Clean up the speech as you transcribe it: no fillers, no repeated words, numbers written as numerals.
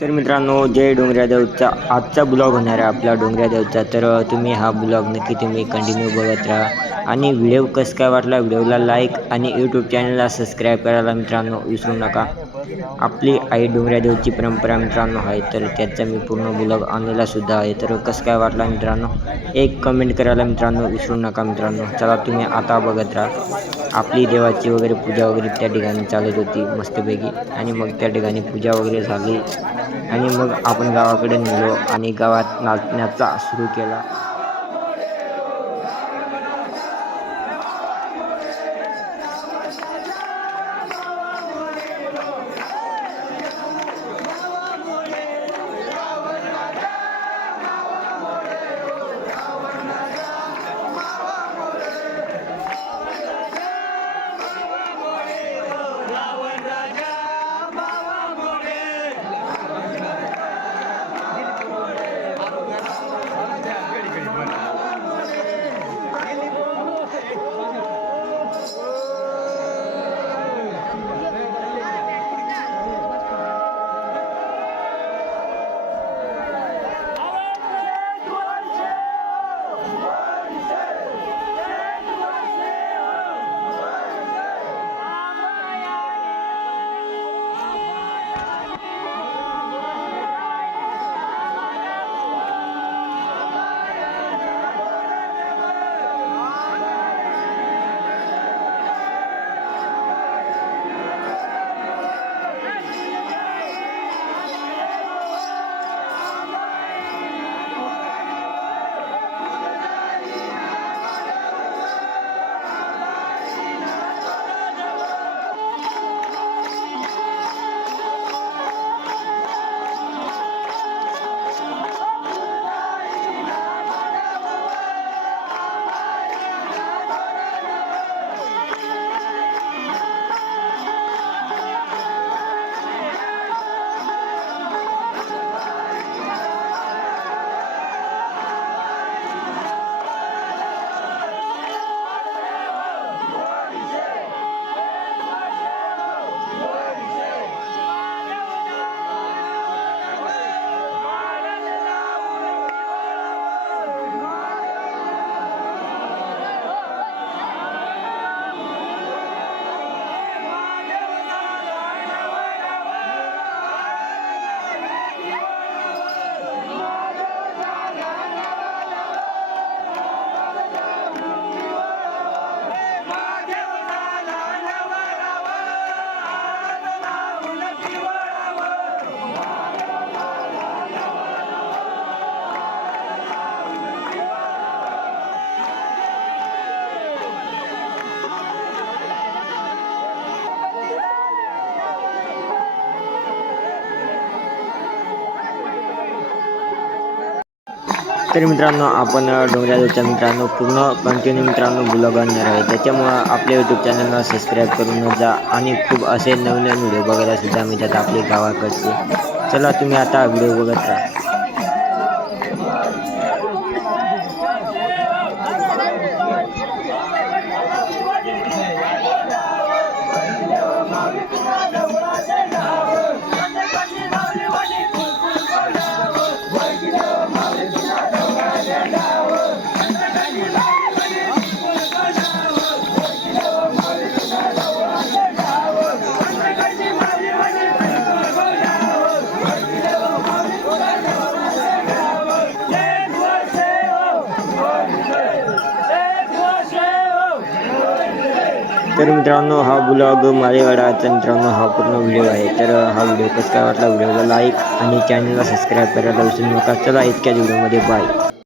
तर मित्रांनो, जय डोंगरादेवचा आजचा ब्लॉग होणार आहे आपला डोंगरादेवचा. तर तुम्ही हा ब्लॉग नक्की तुम्ही कंटिन्यू बघत राहा आणि व्हिडिओ कसं काय वाटला व्हिडिओला लाईक आणि यूट्यूब चॅनलला सबस्क्राईब करायला मित्रांनो विसरू नका. आपली आई डोंगरादेवची परंपरा मित्रांनो आहे, तर त्याचा मी पूर्ण ब्लॉग आणलेला सुद्धा आहे. तर कसं काय वाटला मित्रांनो, एक कमेंट करायला मित्रांनो विसरू नका मित्रांनो. चला तुम्ही आता बघत राहा. आपली देवाची वगैरे पूजा वगैरे त्या ठिकाणी चालत होती मस्तपैकी, आणि मग त्या ठिकाणी पूजा वगैरे झाली आणि मग आपण गावाकडे निघालो आणि गावात नाचण्याचा सुरू केला. तर मित्रांनो, आपण डोंगरादेवच्या मित्रांनो पूर्ण कंटिन्यू मित्रांनो ब्लॉग आणणार आहे. त्याच्यामुळं आपल्या यूट्यूब चॅनलला सबस्क्राईब करून जा आणि खूप असे नवीन व्हिडिओ बघायला सुद्धा मिळतात आपले गावाकडचे. चला तुम्ही आता व्हिडिओ बघत राहा. तर मित्रांनो, हा ब्लॉग मालेगाडाचा मित्रांनो हा पूर्ण व्हिडिओ आहे. तर हा व्हिडिओ कसा काय वाटला व्हिडिओला लाईक आणि चॅनलला सबस्क्राईब करायला विसरू नका. चला इतक्याच व्हिडिओमध्ये बाय.